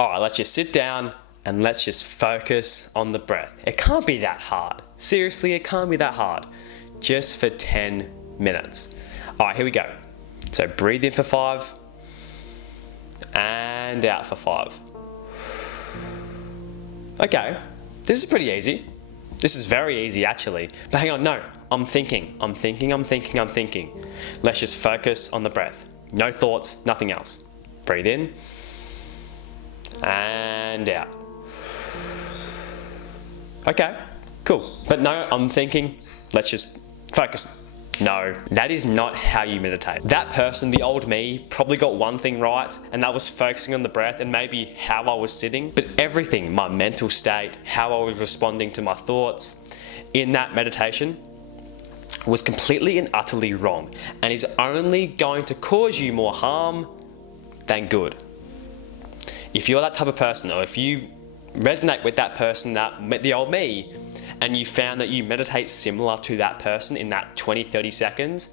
All right, let's just sit down and let's just focus on the breath. It can't be that hard. Seriously, it can't be that hard. Just for 10 minutes. All right, here we go. So breathe in for 5 and out for 5. Okay, this is pretty easy. This is very easy actually. But hang on, no, I'm thinking. Let's just focus on the breath. No thoughts, nothing else. Breathe in and out. Okay, cool. But no, I'm thinking, let's just focus. No, that is not how you meditate. That person, the old me, probably got one thing right, and that was focusing on the breath and maybe how I was sitting. But everything, my mental state, how I was responding to my thoughts in that meditation was completely and utterly wrong, and is only going to cause you more harm than good. If you're that type of person, or if you resonate with that person, the old me, and you found that you meditate similar to that person in that 20-30 seconds,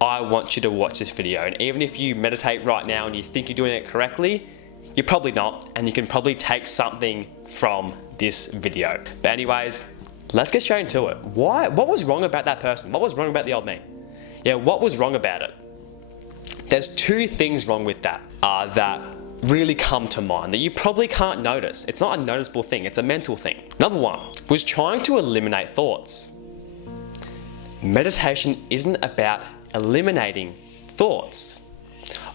I want you to watch this video. And even if you meditate right now and you think you're doing it correctly, you're probably not, and you can probably take something from this video. But anyways, let's get straight into it. What was wrong about that person? What was wrong about the old me? Yeah, what was wrong about it? There's 2 things wrong with that that really come to mind that you probably can't notice. It's not a noticeable thing, it's a mental thing. Number 1 was trying to eliminate thoughts. Meditation isn't about eliminating thoughts.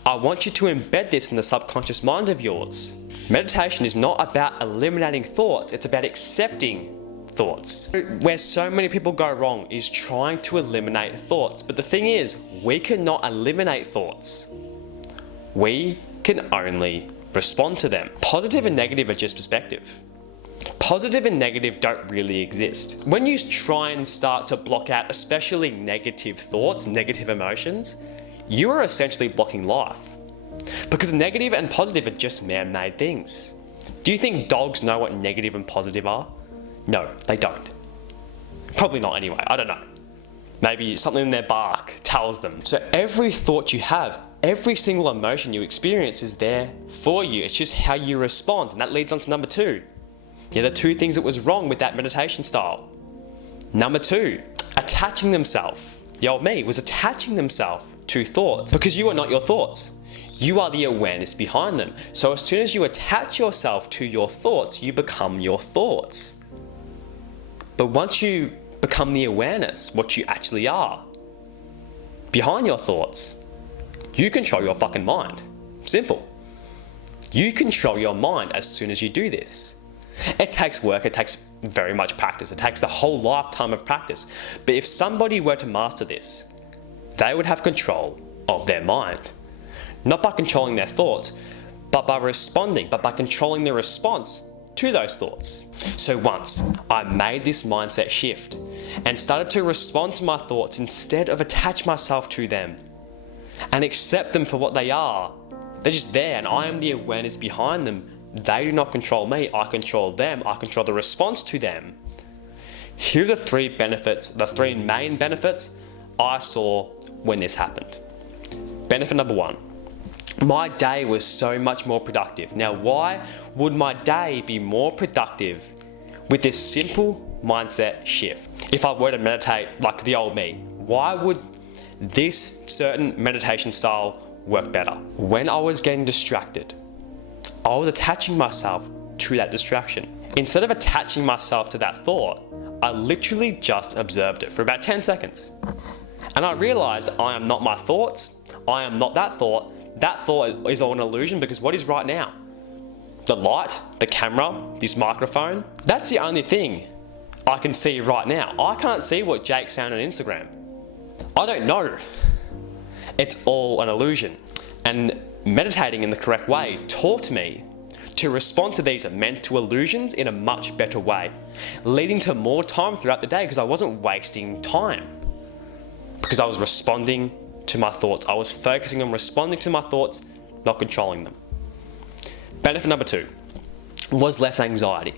I want you to embed this in the subconscious mind of yours. Meditation is not about eliminating thoughts, it's about accepting thoughts. Where so many people go wrong is trying to eliminate thoughts. But the thing is, we cannot eliminate thoughts. We can only respond to them. Positive and negative are just perspective. Positive and negative don't really exist. When you try and start to block out especially negative thoughts, negative emotions, you are essentially blocking life. Because negative and positive are just man-made things. Do you think dogs know what negative and positive are? No, they don't. Probably not anyway, I don't know. Maybe something in their bark tells them. So every thought you have, every single emotion you experience is there for you. It's just how you respond. And that leads on to number 2. Yeah, the 2 things that was wrong with that meditation style. Number 2, attaching themselves. The old me was attaching themselves to thoughts because you are not your thoughts. You are the awareness behind them. So as soon as you attach yourself to your thoughts, you become your thoughts. But once you become the awareness, what you actually are, behind your thoughts, you control your fucking mind. Simple. You control your mind as soon as you do this. It takes work, it takes very much practice, it takes the whole lifetime of practice. But if somebody were to master this, they would have control of their mind. Not by controlling their thoughts, but by controlling the response to those thoughts. So once I made this mindset shift and started to respond to my thoughts instead of attach myself to them and accept them for what they are, they're just there and I am the awareness behind them. They do not control me, I control them, I control the response to them. Here are the 3 benefits, the 3 main benefits I saw when this happened. Benefit number 1. My day was so much more productive. Now, why would my day be more productive with this simple mindset shift? If I were to meditate like the old me, why would this certain meditation style work better? When I was getting distracted, I was attaching myself to that distraction. Instead of attaching myself to that thought, I literally just observed it for about 10 seconds. And I realized I am not my thoughts, I am not that thought. That thought is all an illusion because what is right now? The light, the camera, this microphone, that's the only thing I can see right now. I can't see what Jake's saying on Instagram. I don't know. It's all an illusion. And meditating in the correct way taught me to respond to these mental illusions in a much better way, leading to more time throughout the day because I wasn't wasting time. Because I was responding to my thoughts. I was focusing on responding to my thoughts, not controlling them. Benefit number 2 was less anxiety.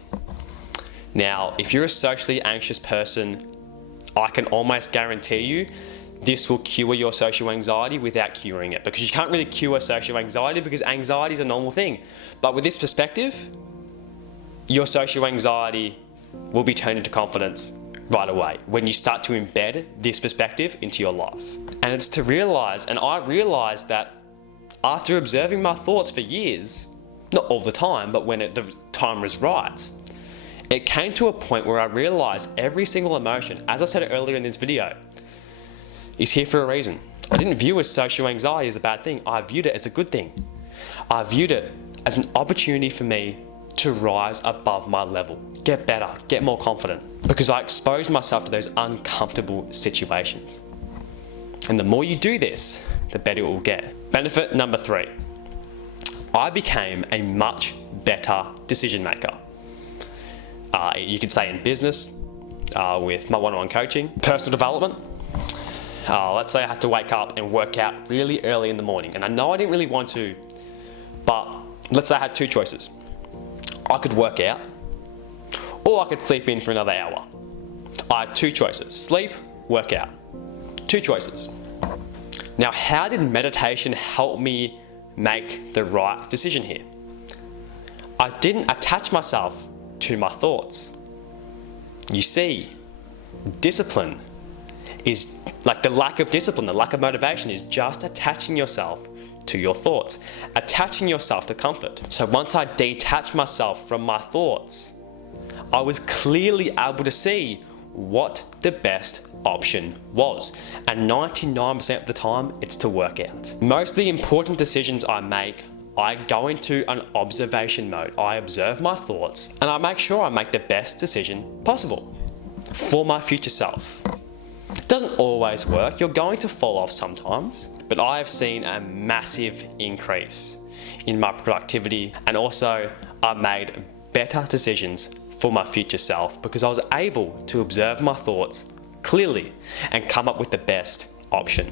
Now, if you're a socially anxious person, I can almost guarantee you this will cure your social anxiety without curing it, because you can't really cure social anxiety because anxiety is a normal thing. But with this perspective, your social anxiety will be turned into confidence right away when you start to embed this perspective into your life. And it's to realize, and I realized that after observing my thoughts for years, not all the time, but when the time was right, it came to a point where I realized every single emotion, as I said earlier in this video, is here for a reason. I didn't view as social anxiety as a bad thing. I viewed it as a good thing. I viewed it as an opportunity for me to rise above my level, get better, get more confident, because I exposed myself to those uncomfortable situations. And the more you do this, the better it will get. Benefit number 3, I became a much better decision maker. You could say in business, with my one-on-one coaching, personal development. Let's say I had to wake up and work out really early in the morning, and I know I didn't really want to, but let's say I had 2 choices. I could work out, or I could sleep in for another hour. I had 2 choices: sleep, work out. 2 choices. Now, how did meditation help me make the right decision here? I didn't attach myself to my thoughts. You see, discipline is like the lack of discipline, the lack of motivation is just attaching yourself to your thoughts, attaching yourself to comfort. So once I detached myself from my thoughts, I was clearly able to see what the best option was. And 99% of the time, it's to work out. Most of the important decisions I make, I go into an observation mode. I observe my thoughts and I make sure I make the best decision possible for my future self. It doesn't always work. You're going to fall off sometimes, but I have seen a massive increase in my productivity, and also I made better decisions for my future self because I was able to observe my thoughts clearly and come up with the best option.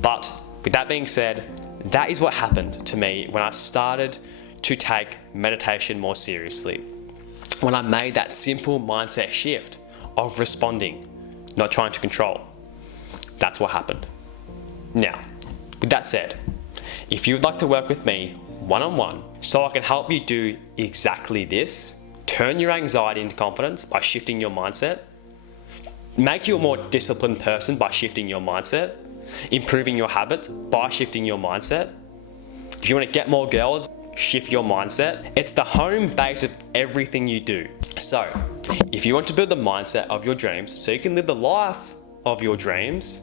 But with that being said, that is what happened to me when I started to take meditation more seriously. When I made that simple mindset shift of responding, not trying to control. That's what happened. Now, with that said, if you would like to work with me one-on-one so I can help you do exactly this, turn your anxiety into confidence by shifting your mindset, make you a more disciplined person by shifting your mindset, improving your habits by shifting your mindset. If you want to get more girls, shift your mindset. It's the home base of everything you do. So, if you want to build the mindset of your dreams so you can live the life of your dreams,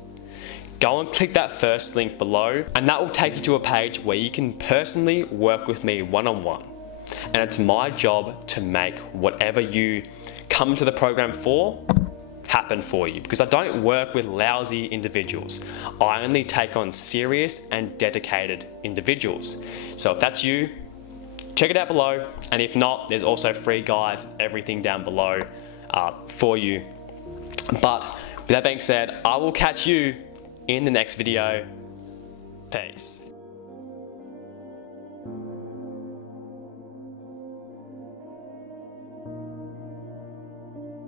go and click that first link below, and that will take you to a page where you can personally work with me one-on-one. And it's my job to make whatever you come to the program for happen for you, because I don't work with lousy individuals. I only take on serious and dedicated individuals. So if that's you, check it out below, and if not, there's also free guides, everything down below for you. But with that being said, I will catch you in the next video. Peace.